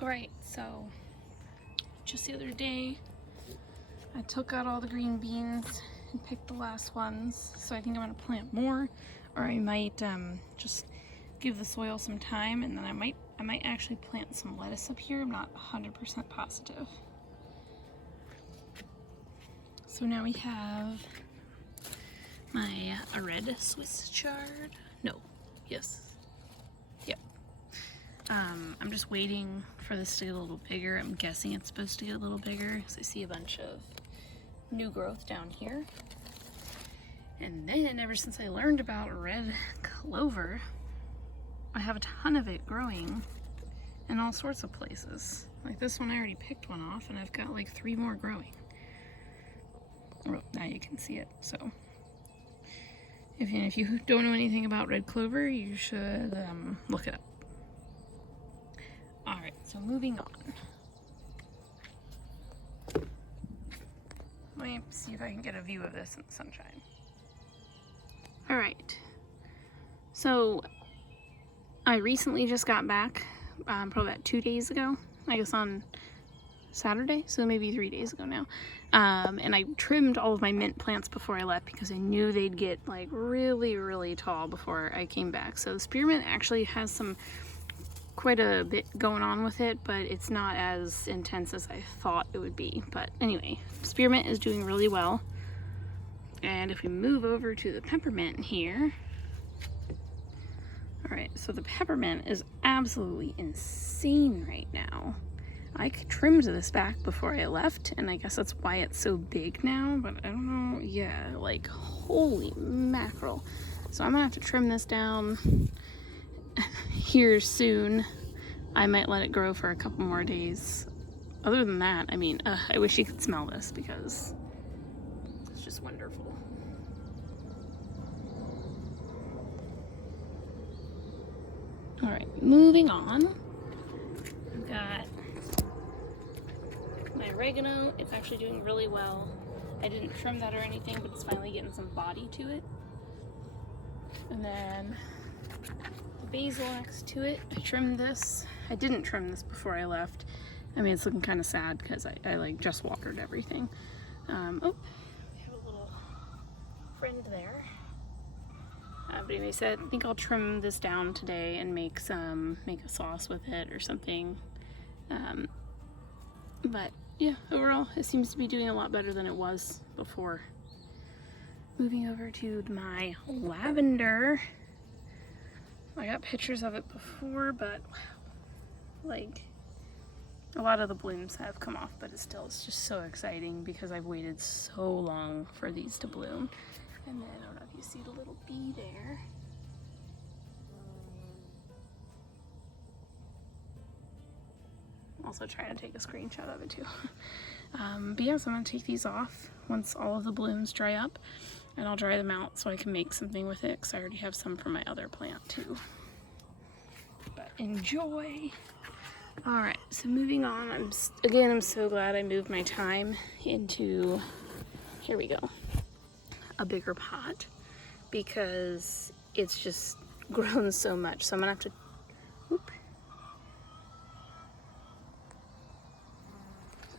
Alright, so just the other day I took out all the green beans and picked the last ones, so I think I'm going to plant more, or I might just give the soil some time, and then I might actually plant some lettuce up here. I'm not 100% positive. So now we have my a red Swiss chard. No, yes. Yep. I'm just waiting for this to get a little bigger. I'm guessing it's supposed to get a little bigger because I see a bunch of new growth down here. And then ever since I learned about red clover, I have a ton of it growing in all sorts of places. Like this one, I already picked one off and I've got like 3 more growing. Oh, now you can see it. So if you don't know anything about red clover, you should look it up. Alright, so moving on. Let me see if I can get a view of this in the sunshine. Alright, so I recently just got back, probably about 2 days ago, I guess on Saturday, so maybe 3 days ago now. And I trimmed all of my mint plants before I left because I knew they'd get like really tall before I came back. So the spearmint actually has quite a bit going on with it, but it's not as intense as I thought it would be. But anyway, spearmint is doing really well. And if we move over to the peppermint here, all right, so the peppermint is absolutely insane right now. I trimmed this back before I left, and I guess that's why it's so big now, but I don't know, yeah, like, holy mackerel. So I'm gonna have to trim this down here soon. I might let it grow for a couple more days. Other than that, I mean, I wish you could smell this because it's just wonderful. All right, moving on. I've got my oregano. It's actually doing really well. I didn't trim that or anything, but it's finally getting some body to it. And then the basil next to it, I trimmed this. I didn't trim this before I left. I mean, it's looking kind of sad because I like just watered everything. Oh, we have a little friend there. But anyway, so I think I'll trim this down today and make a sauce with it or something. But yeah, overall, it seems to be doing a lot better than it was before. Moving over to my lavender. I got pictures of it before, but like a lot of the blooms have come off, but it's just so exciting because I've waited so long for these to bloom. And then I don't know if you see the little bee there. I'm also trying to take a screenshot of it too. But yeah, so I'm gonna take these off once all of the blooms dry up, and I'll dry them out so I can make something with it because I already have some for my other plant too. But enjoy. All right, so moving on. I'm so glad I moved my thyme into, here we go, a bigger pot because it's just grown so much. So I'm gonna have to, whoop.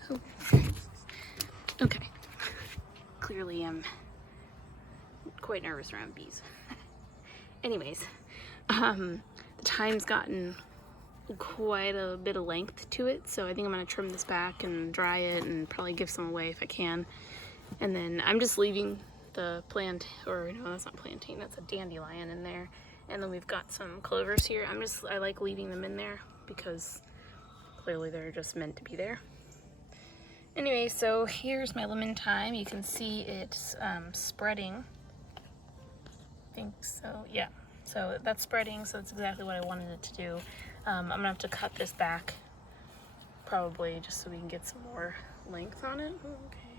Oh. Okay, clearly I'm quite nervous around bees. Anyways, the thyme's gotten quite a bit of length to it, so I think I'm gonna trim this back and dry it and probably give some away if I can. And then I'm just leaving the plant, or no, that's not plantain, that's a dandelion in there. And then we've got some clovers here. I like leaving them in there because clearly they're just meant to be there. Anyway, so here's my lemon thyme. You can see it's spreading. I think so, yeah. So that's spreading, so that's exactly what I wanted it to do. I'm gonna have to cut this back probably just so we can get some more length on it. Okay.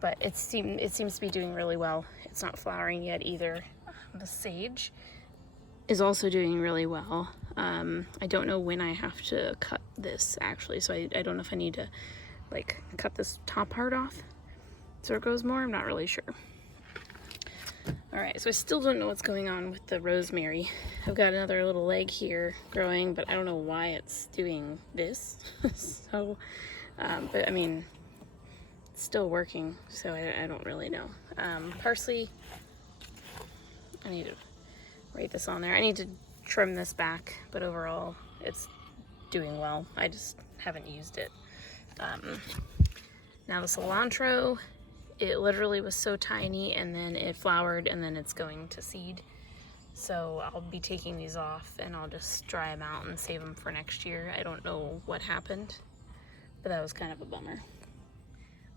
But it seems to be doing really well. It's not flowering yet either. The sage is also doing really well. I don't know when I have to cut this actually, so I don't know if I need to like cut this top part off so it grows more. I'm not really sure. Alright, so I still don't know what's going on with the rosemary. I've got another little leg here growing, but I don't know why it's doing this. So, but I mean, it's still working, so I don't really know. Parsley, I need to write this on there. I need to trim this back, but overall it's doing well. I just haven't used it. Now the cilantro, it literally was so tiny and then it flowered and then it's going to seed. So I'll be taking these off and I'll just dry them out and save them for next year. I don't know what happened, but that was kind of a bummer.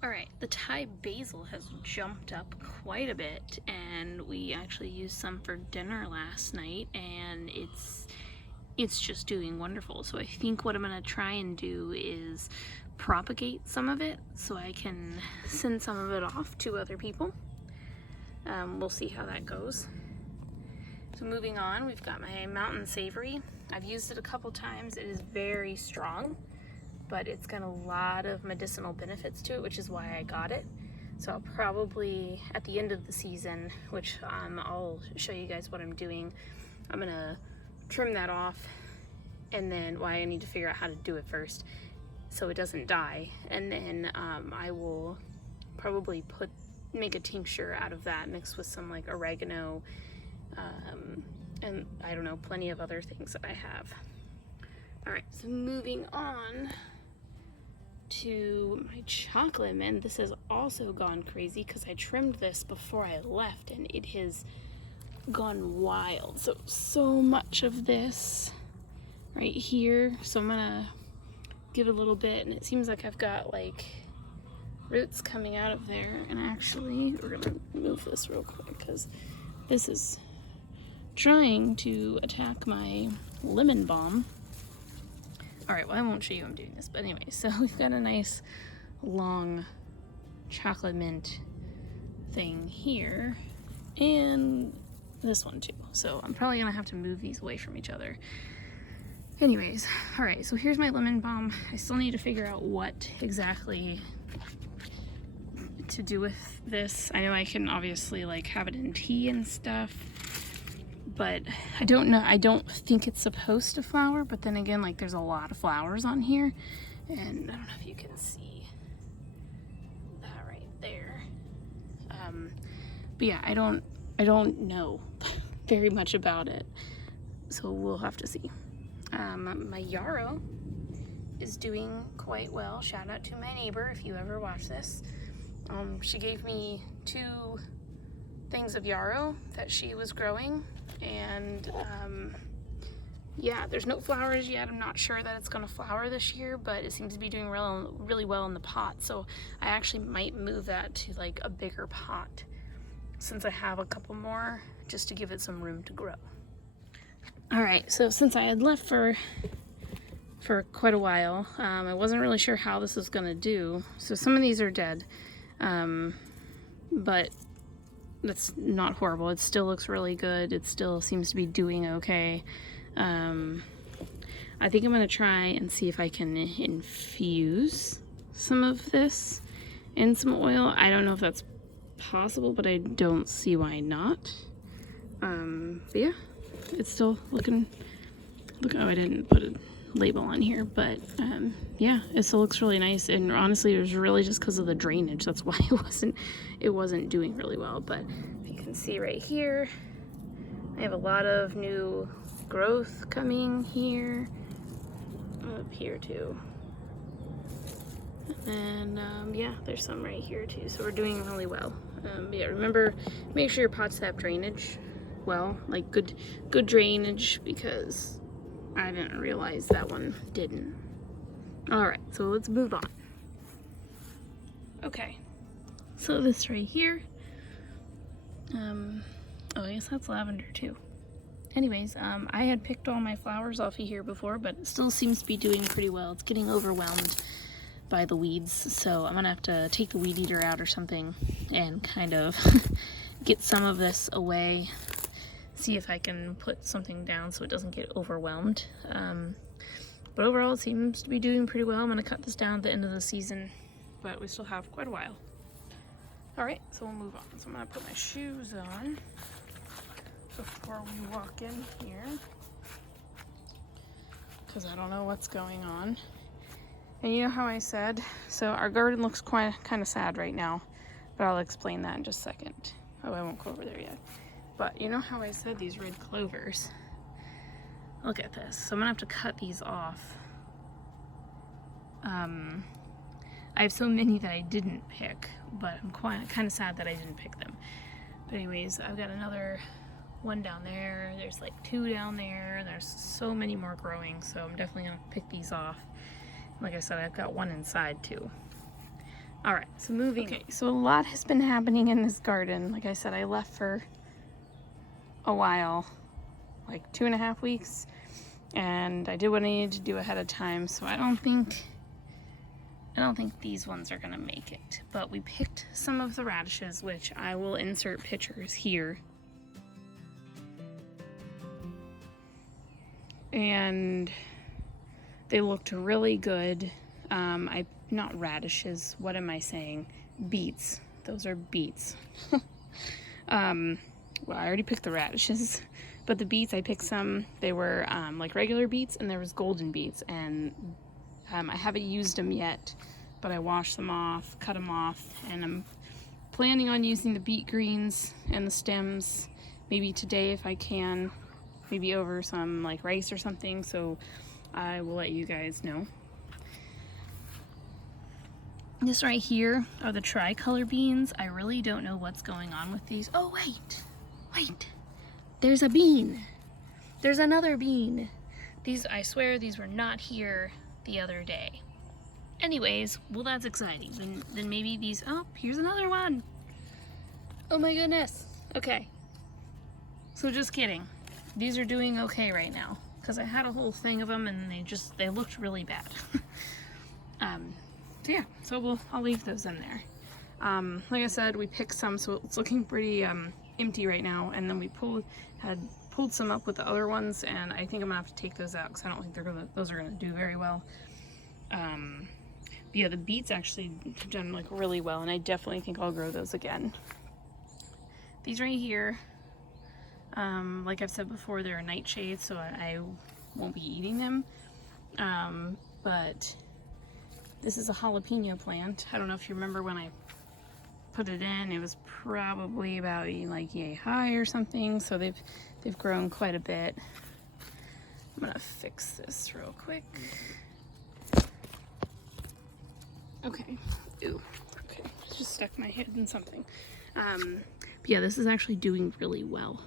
Alright, the Thai basil has jumped up quite a bit, and we actually used some for dinner last night, and it's just doing wonderful. So I think what I'm going to try and do is propagate some of it so I can send some of it off to other people. We'll see how that goes. So moving on, we've got my Mountain Savory. I've used it a couple times. It is very strong, but it's got a lot of medicinal benefits to it, which is why I got it. So I'll probably, at the end of the season, which I'll show you guys what I'm doing, I'm gonna trim that off, and then, well, I need to figure out how to do it first so it doesn't die, and then I will probably make a tincture out of that mixed with some like oregano, and I don't know, plenty of other things that I have. Alright, so moving on to my chocolate mint. This has also gone crazy because I trimmed this before I left and it has gone wild. So much of this right here. So I'm gonna give it a little bit, and it seems like I've got like roots coming out of there. And actually, we're gonna move this real quick because this is trying to attack my lemon balm. Alright, well, I won't show you I'm doing this, but anyway, so we've got a nice long chocolate mint thing here, and this one too. So I'm probably gonna have to move these away from each other. Anyways, alright, so here's my lemon balm. I still need to figure out what exactly to do with this. I know I can obviously like have it in tea and stuff, but I don't know. I don't think it's supposed to flower, but then again, like there's a lot of flowers on here, and I don't know if you can see that right there. But yeah, I don't know very much about it, so we'll have to see. My yarrow is doing quite well. Shout out to my neighbor if you ever watch this. She gave me 2 things of yarrow that she was growing, and yeah, there's no flowers yet. I'm not sure that it's gonna flower this year, but it seems to be doing really well in the pot, so I actually might move that to like a bigger pot since I have a couple more, just to give it some room to grow. Alright, so since I had left for quite a while, I wasn't really sure how this was gonna do. So some of these are dead, but that's not horrible. It still looks really good. It still seems to be doing okay. I think I'm gonna try and see if I can infuse some of this in some oil. I don't know if that's possible, but I don't see why not. But yeah, it's still looking, oh, I didn't put a label on here, but yeah, it still looks really nice, and honestly it was really just because of the drainage. That's why it wasn't doing really well. But you can see right here I have a lot of new growth coming here, up here too, and yeah, there's some right here too, so we're doing really well. Yeah, remember, make sure your pots have drainage, well, like good drainage, because I didn't realize that one didn't. Alright, so let's move on. Okay, so this right here, oh, I guess that's lavender too. Anyways, I had picked all my flowers off of here before, but it still seems to be doing pretty well. It's getting overwhelmed by the weeds, so I'm gonna have to take the weed eater out or something and kind of get some of this away, see if I can put something down so it doesn't get overwhelmed. But overall it seems to be doing pretty well. I'm gonna cut this down at the end of the season, but we still have quite a while. All right, so we'll move on. So I'm gonna put my shoes on before we walk in here, because I don't know what's going on. And you know how I said, so our garden looks kind of sad right now, but I'll explain that in just a second. Oh, I won't go over there yet. But you know how I said these red clovers? Look at this. So I'm gonna have to cut these off. I have so many that I didn't pick, but I'm kind of sad that I didn't pick them. But anyways, I've got another one down there. There's like 2 down there. There's so many more growing, so I'm definitely gonna pick these off. Like I said, I've got one inside too. All right, so moving. Okay, so a lot has been happening in this garden. Like I said, I left for a while, like 2.5 weeks, and I did what I needed to do ahead of time. So I don't think these ones are gonna make it. But we picked some of the radishes, which I will insert pictures here. And they looked really good. Not radishes, what am I saying? Beets. Those are beets. Well, I already picked the radishes, but the beets, I picked some. They were like regular beets, and there was golden beets, and I haven't used them yet, but I washed them off, cut them off, and I'm planning on using the beet greens and the stems maybe today if I can, maybe over some like rice or something, so I will let you guys know. This right here are the tricolor beans. I really don't know what's going on with these. Oh, wait, there's a bean. There's another bean. These, I swear, these were not here the other day. Anyways, well, that's exciting. Then maybe these, oh, here's another one. Oh my goodness. Okay. So just kidding. These are doing okay right now, because I had a whole thing of them and they looked really bad. So yeah, so I'll leave those in there. Like I said, we picked some, so it's looking pretty empty right now, and then we had pulled some up with the other ones, and I think I'm gonna have to take those out because I don't think those are gonna do very well. But yeah, the beets actually have done like really well, and I definitely think I'll grow those again. These right here, like I've said before, they're nightshades, so I won't be eating them. But this is a jalapeno plant. I don't know if you remember when I put it in, it was probably about like yay high or something, so they've grown quite a bit. I'm gonna fix this real quick. Okay. Ooh. Okay. Just stuck my head in something. But yeah, this is actually doing really well.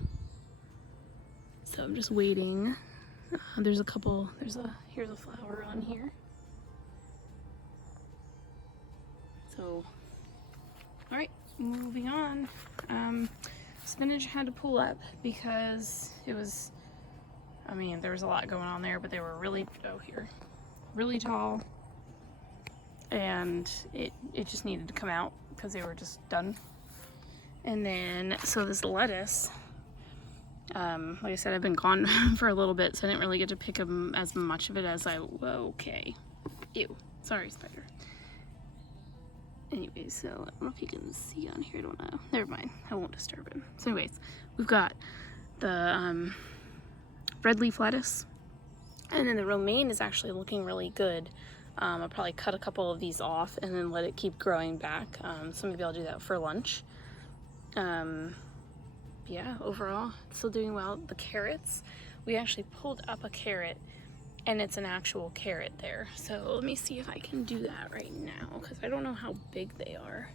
So I'm just waiting. Here's a flower on here. So, all right, moving on. Spinach had to pull up because it was, I mean, there was a lot going on there, but they were really tall, and it just needed to come out because they were just done. And then, so this lettuce, like I said, I've been gone for a little bit, so I didn't really get to pick them as much of it as okay. Ew, sorry, spider. Anyways, so I don't know if you can see on here, I don't know. Never mind, I won't disturb him. So anyways, we've got the red leaf lettuce, and then the romaine is actually looking really good. I'll probably cut a couple of these off and then let it keep growing back. So maybe I'll do that for lunch. Yeah, overall, it's still doing well. The carrots, we actually pulled up a carrot, and it's an actual carrot there. So let me see if I can do that right now, because I don't know how big they are.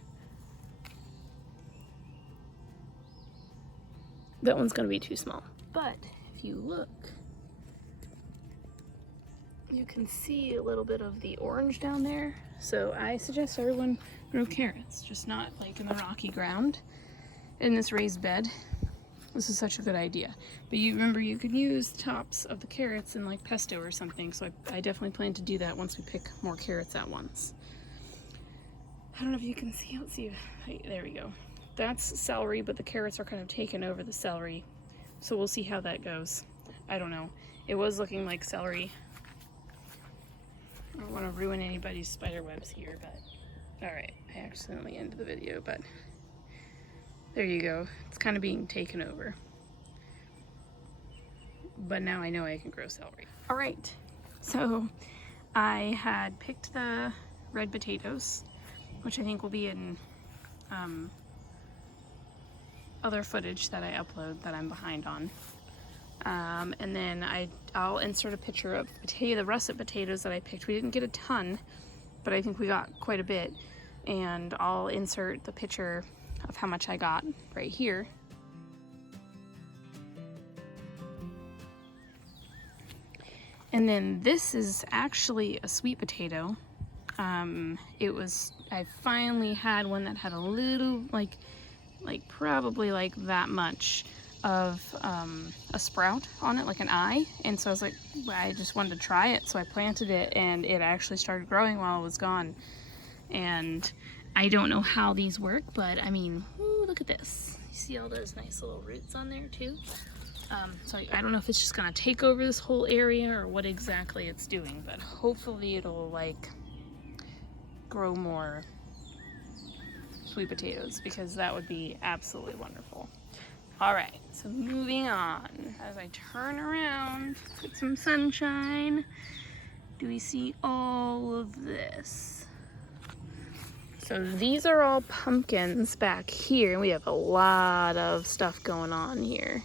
That one's gonna be too small. But if you look, you can see a little bit of the orange down there. So I suggest everyone grow carrots, just not like in the rocky ground in this raised bed. This is such a good idea. But you remember, you could use the tops of the carrots in like pesto or something, so I definitely plan to do that once we pick more carrots at once. I don't know if you can see, let's see, there we go. That's celery, but the carrots are kind of taken over the celery, so we'll see how that goes. I don't know. It was looking like celery. I don't want to ruin anybody's spider webs here, but alright, I accidentally ended the video, but There you go. It's kind of being taken over. But now I know I can grow celery. All right, so I had picked the red potatoes, which I think will be in other footage that I upload that I'm behind on. And then I'll insert a picture of the russet potatoes that I picked. We didn't get a ton, but I think we got quite a bit. And I'll insert the picture of how much I got right here. And then this is actually a sweet potato. I finally had one that had a little, like probably like that much of a sprout on it, like an eye. And so I was like, I just wanted to try it. So I planted it and it actually started growing while I was gone. And I don't know how these work, but I mean, ooh, look at this. You see all those nice little roots on there too? So I don't know if it's just gonna take over this whole area or what exactly it's doing, but hopefully it'll like grow more sweet potatoes, because that would be absolutely wonderful. All right, so moving on. As I turn around, get some sunshine, do we see all of this? So these are all pumpkins back here, and we have a lot of stuff going on here.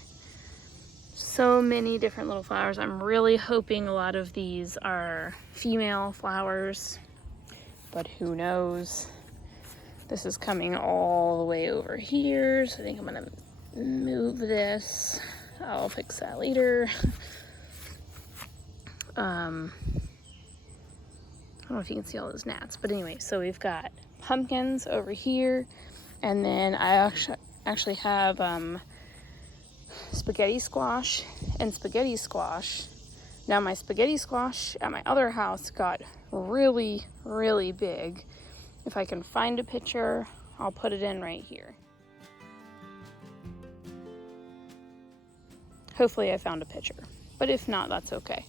So many different little flowers. I'm really hoping a lot of these are female flowers, but who knows? This is coming all the way over here, so I think I'm gonna move this. I'll fix that later. I don't know if you can see all those gnats, but anyway, so we've got pumpkins over here, and then I actually have spaghetti squash and spaghetti squash. Now my spaghetti squash at my other house got really, really big. If I can find a picture, I'll put it in right here. Hopefully I found a picture, but if not, that's okay.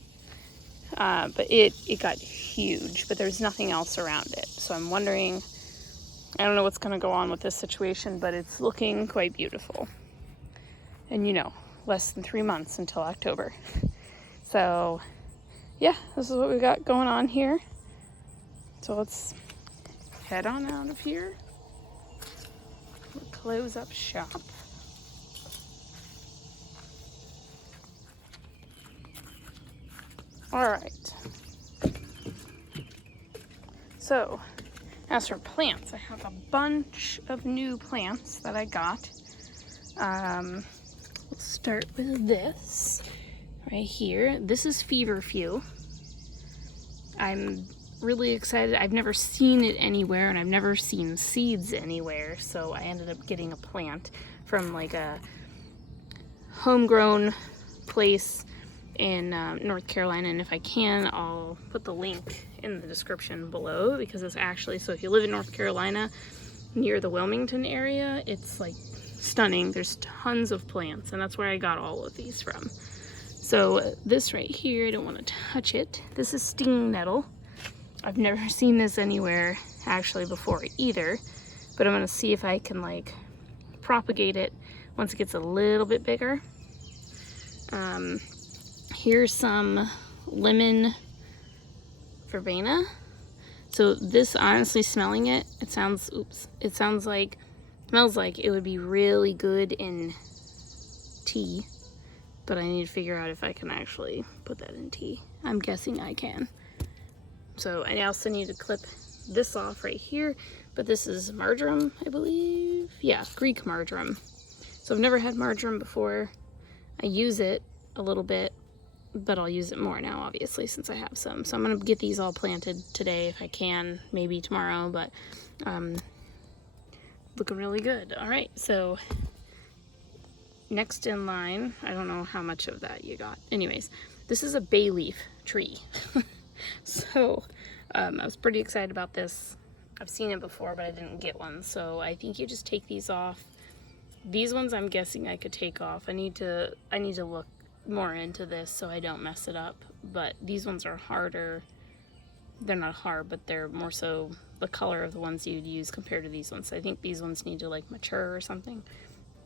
But it got huge, but there's nothing else around it. So I'm wondering, I don't know what's gonna go on with this situation, but it's looking quite beautiful. And you know, less than 3 months until October. So yeah, this is what we got going on here. So let's head on out of here. We'll close up shop. All right. So as for plants, I have a bunch of new plants that I got. Let's start with this right here. This is feverfew. I'm really excited. I've never seen it anywhere, and I've never seen seeds anywhere, so I ended up getting a plant from like a homegrown place in North Carolina, and if I can, I'll put the link in the description below, because it's actually, so if you live in North Carolina near the Wilmington area, it's like stunning. There's tons of plants, and that's where I got all of these from. So this right here, I don't want to touch it. This is stinging nettle. I've never seen this anywhere actually before either, but I'm gonna see if I can like propagate it once it gets a little bit bigger. Here's some lemon verbena. So this, honestly, smelling it, it smells like it would be really good in tea, but I need to figure out if I can actually put that in tea. I'm guessing I can. So I also need to clip this off right here, but this is marjoram, I believe. Yeah, Greek marjoram. So I've never had marjoram before. I use it a little bit, but I'll use it more now, obviously, since I have some. So I'm gonna get these all planted today if I can, maybe tomorrow, but looking really good. All right, so next in line, I don't know how much of that you got. Anyways, this is a bay leaf tree. So I was pretty excited about this. I've seen it before, but I didn't get one. So I think you just take these off. These ones I'm guessing I could take off. I need to look more into this so I don't mess it up. But these ones are harder. They're not hard, but they're more so the color of the ones you'd use compared to these ones. So I think these ones need to like mature or something.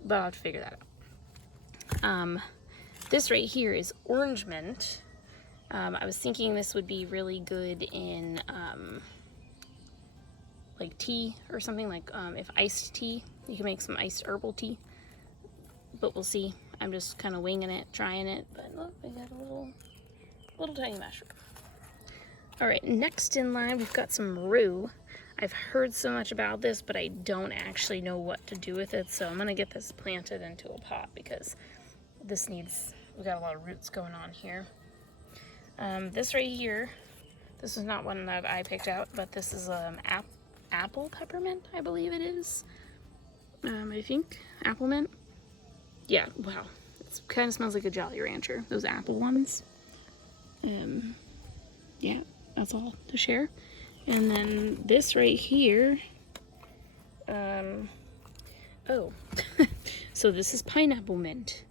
but I'll have to figure that out. This right here is orange mint. I was thinking this would be really good in like tea or something, like if iced tea, you can make some iced herbal tea, but we'll see. I'm just kind of winging it, trying it, but look, we got a little tiny mushroom. All right, next in line, we've got some rue. I've heard so much about this, but I don't actually know what to do with it, so I'm gonna get this planted into a pot because this needs, we got a lot of roots going on here. This right here, this is not one that I picked out, but this is apple peppermint, I believe it is. I think apple mint. Yeah, wow, it kind of smells like a Jolly Rancher, those apple ones. Yeah, that's all to share. And then this right here, oh, so this is pineapple mint.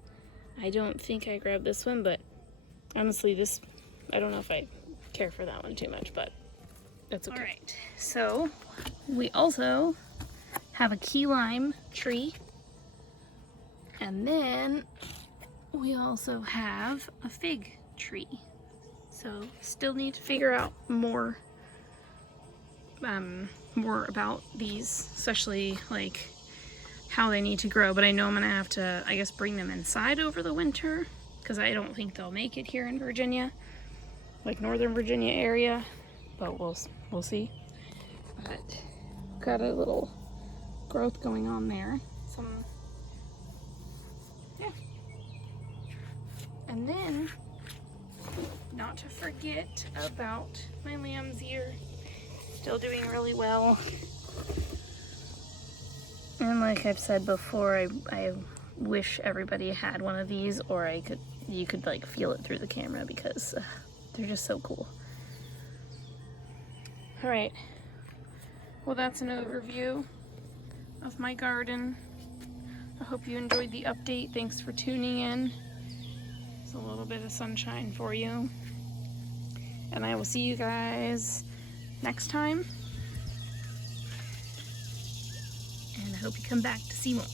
I don't think I grabbed this one, but honestly, this, I don't know if I care for that one too much, but that's okay. All right, so we also have a key lime tree, and then we also have a fig tree. So still need to figure out more about these, especially like how they need to grow, but I know I'm gonna have to, I guess, bring them inside over the winter because I don't think they'll make it here in Virginia, like Northern Virginia area, but we'll see. But got a little growth going on there. Yeah. And then, not to forget about my lamb's ear. Still doing really well. And like I've said before, I wish everybody had one of these, or you could like feel it through the camera because they're just so cool. All right, well that's an overview of my garden. I hope you enjoyed the update. Thanks for tuning in. It's a little bit of sunshine for you. And I will see you guys next time. And I hope you come back to see more.